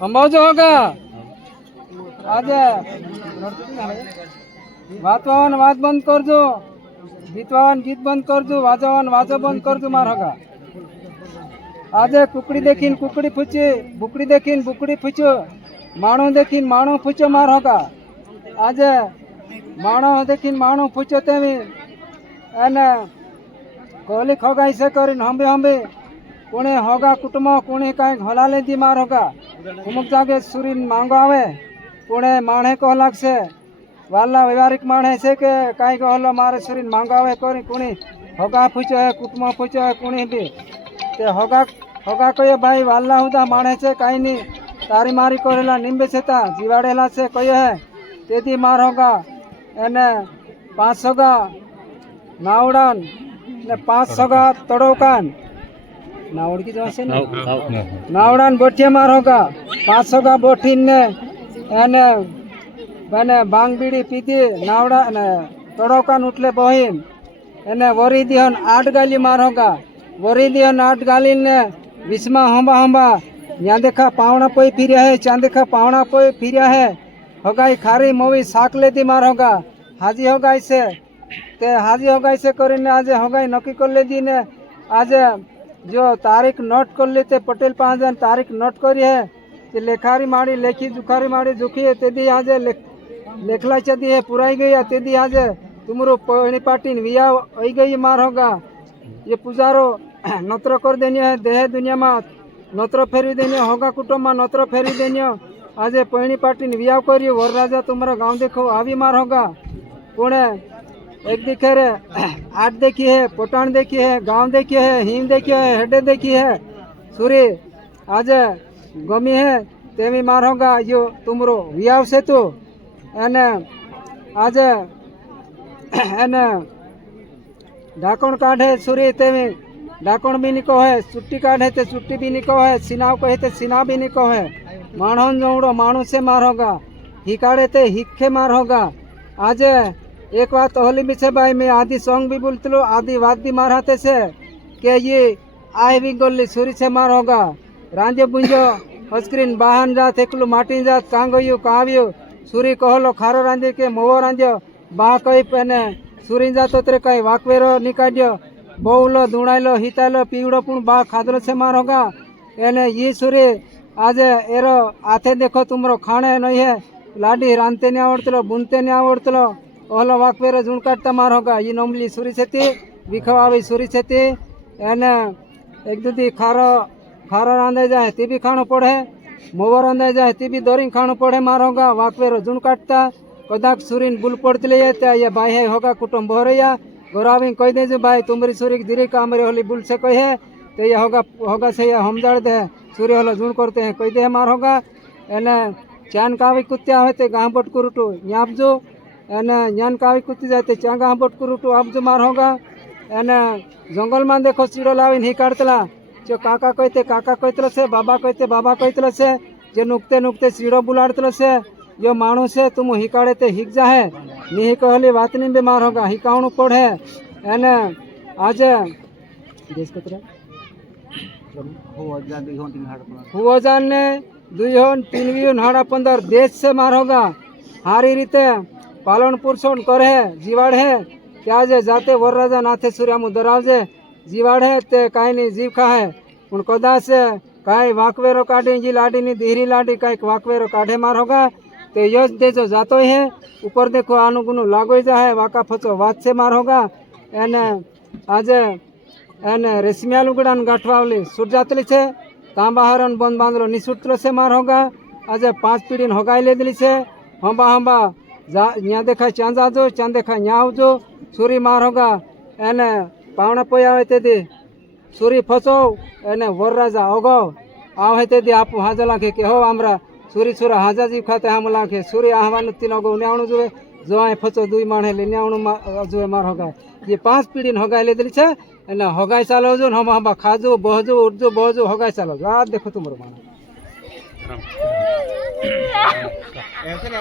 संभावजो होगा आज वातावरण वाद बंद कर दो, गीतवान गीत बंद कर दो, वाजवान वाजा बंद कर दो मार होगा। आज कुकड़ी देखीन कुकड़ी फुचे, बुकड़ी देखीन बुकड़ी फुचो, माणो देखीन माणो फुचो मार होगा। आज माणो देखीन माणो फुचो तेमी एने कोहली खोगाई से करीन हंबे हंबे कोणे होगा कुटुंब कोणे काई हलाले दी मार होगा। अमुक जागे सुरीन मांगो आवे कोणे माणे को लागसे वाला व्यवहारिक माणे से के काई को हलो मारे सुरीन मांगो आवे कोणी कोणी होगा फुचो है कुटुंब फुचो है कोणी भी ते होगा होगा कहे भाई वाला हुदा माणे से काई नी तारी मारी करेला निंबे सेता जीवाड़ेला से कहे है तेदी मार होगा। एने 5 होगा नावड़ान ने 5 होगा तड़ोकान नावड़ की जैसे नावड़ान बोठिया मार होगा। 5 होगा बोठीन ने एने बने बांग बीड़ी पीती नावड़ा ने तड़ोकान उठले बहिन एने वरी दिहन 8 गाली मार होगा। वरी दिहन 8 गाली ने विस्मा हंबा हंबा यहाँ देखा पावना पोई फिरिया है चांद देखा पावना पोई फिरिया है होगा खारी मोवी साक लेती मार होगा। हाजी होगा इसे ते हाजी होगा इसे करीने आज होगा नक्की कर ले दी ने आज जो तारीख नोट कर लेते पटेल 5 जन तारीख नोट करी है कि लेखारी माड़ी लेखी जुखारी माड़ी जुखी है तेदी आज लेखला चदी है पुराई गई है तेदी आज तुमरो पहनी पार्टी विया आई गई मार होगा। ये पुजारो नोत्र कर देनी है देह दुनिया में नोत्र फेरी देनी होगा कुटुंब में नोत्र फेरी देनी आज पहनी पार्टी विया करी वर राजा तुम्हारा गाँव देखो आवी मार होगा। पुणे एक दिखे रे 8 देखी है पटान देखी है गांव देखी है हिम देखी है हेडे देखी है सूरी आज गमी है तेमी मार होगा। यो तुमरो वियाव से तो एने आज एने ढाकण काढ़े सूरी तेमी ढाकण भी निको है चुट्टी काढ़े ते चुट्टी भी निको है सिनाव कहे ते सिनाव भी निको है माणन जोड़ो माणू से मार होगा। हिकाड़े ते हिखे मार होगा। आज एक बात होली भी छे भाई मैं आदि सॉन्ग भी बोलते लो आदि वाद भी माराते से के ये आए भी गोली सूरी से मार होगा। रांझे बुंजो हस्क्रीन बाहन जात एकलू माटी जात कांगयो काव्यो सूरी कहलो खारो रांझे के मोवो रांझो बा कई पने सूरी जातो तरे कई वाकवेरो निकाड्यो बोवलो दुणायलो हितालो पीवड़ो पुण बा खादलो से मार होगा। एने ये सूरी आज एरो आथे देखो तुमरो खाने नहीं है लाडी रांते नहीं आवड़तलो बुनते नहीं आवड़तलो ओहलो वाकवेरो झुण काटता मार होगा। ये नोमली सूरी छती विखवावी सूरी छती एने एक दूधी खारो खारो रांधे जाए ती भी खाणो पड़े मोवर रांधे जाए ती भी दोरी खाणो पड़े मार होगा। वाकवेरो झुण काटता कदाक सूरीन बुल पड़ती ले जाते ये भाई है होगा कुटुंब भोरैया गोरावी कह दे भाई तुम्हारी सूरी धीरे का मेरे होली बुल से कहे तो ये होगा होगा से ये हम जड़ दे सूर्य होलो झुण करते हैं कह दे मार होगा। एने चान कावी कुत्ते आवे ते गाँव बटकुरुटू यापजो एने ज्ञान कावी कुत्ती जाते चांगा बटकुरुटू आपजो मार होगा। एने जंगल में देखो सीड़ो लावीन ही काटतला जो काका कहतलो से बाबा कहतलो से जो नुकते नुकते सीड़ो बुलाड़तलो से जो माणू से तुम हिकाड़े ते हिक जाहे नी कहली वातनी भी मार होगा। हिकावणु पड़े एने आज देश कतरा हुआजान ने 2 हाड़ा 15 देश से मार होगा। हारी रीते पालन पोषण करे जीवाड़े क्या जे जाते वर राजा नाथे सूर्यामु दरावजे जीवाड़े ते काई नी जीव खाए उन कदाच काई वाकवेरो काढ़ी जी लाडी नी धीरी लाडी काई वाकवेरो काढ़े मार होगा। ते यश देजो जातो है ऊपर देखो आनु गुनु लागो जाए वाका फचो वात से मार होगा। एने आज एने रेशमिया लुगड़ान गाठवावली सुट जातली छे तांबा हरण बंद बांधलो निसुटलो से मार होगा। आज 5 पीढ़ी होगाई ले दिली छे हंबा हंबा यहाँ देखा चांदा जो चांद देखा यहाँ जो सूरी मार होगा। एने पावना पोई आवे तेदी सूरी फसो एने वर राजा ओगो आवे तेदी आप हाजा लाखे के हो आमरा सूरी सूरा हाजा जी खाते हम लाखे सूरी आहवान 3 ओगो न्यावणु जुए जो आए फसो 2 माणे ले न्यावणु जुए मार होगा। ये 5 पीढ़ी होगाई ले दिली छे एने होगाई चालो जो हंबा हंबा खाजो बहजो उठजो बहजो होगाई चालो आ देखो तुमरो माना ऐसे ना